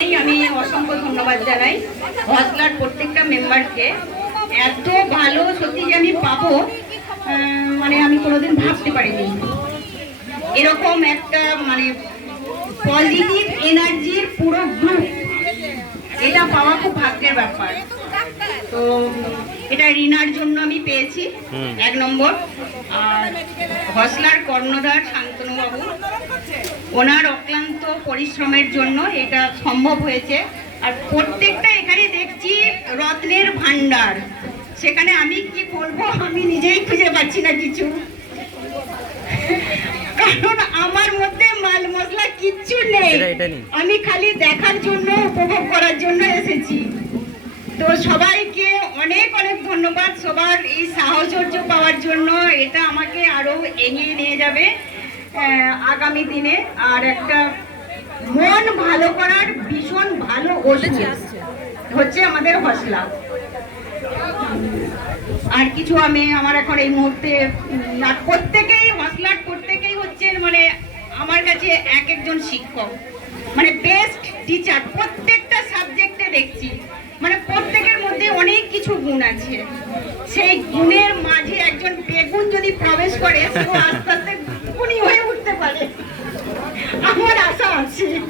আমি অসংখ্য ধন্যবাদ জানাই হজলার প্রত্যেকটা মেম্বারকে এত ভালো সত্যি যে আমি পাবো মানে আমি কোনোদিন ভাবতে পারিনি। এরকম একটা মানে পজিটিভ এনার্জির পুরো গ্রুপ এটা পাওয়া খুব ভাগ্যের ব্যাপার। তো এটা রিনার জন্য আমি পেয়েছি এক নম্বর। আর হসলার কর্ণধার শান্তনুবাবু ওনার অক্লান্ত পরিশ্রমের জন্য এটা সম্ভব হয়েছে। আর প্রত্যেকটা এখানে দেখছি রত্নের ভান্ডার সেখানে আমি কি বলব আমি নিজেই খুঁজে পাচ্ছি না কিছু। কারণ আমার মধ্যে মাল মশলা কিচ্ছু নেই। আমি খালি দেখার জন্য উপভোগ করার জন্য এসেছি। তো সবাইকে অনেক অনেক ধন্যবাদ। সবার এই সাহচর্য পাওয়ার জন্য এটা আমাকে আরও এগিয়ে নিয়ে যাবে। আগামী দিনে আর একটা মন ভালো করার ভীষণ ভালো ওষুধ হচ্ছে আমাদের হসলা। আর কিছু আমি আমার এখন এই মুহূর্তে প্রত্যেকেই হসলার প্রত্যেকেই হচ্ছে মানে আমার কাছে এক একজন শিক্ষক। মানে বেস্ট টিচার প্রত্যেকটা সাবজেক্টে দেখছি। মানে প্রত্যেকের মধ্যে অনেক কিছু গুণ আছে। সেই গুণের মাঝে একজন বেগুন যদি প্রবেশ করে সেও আস্তে আস্তে গুণী হয়ে উঠতে পারে আমার আশা আছে একটু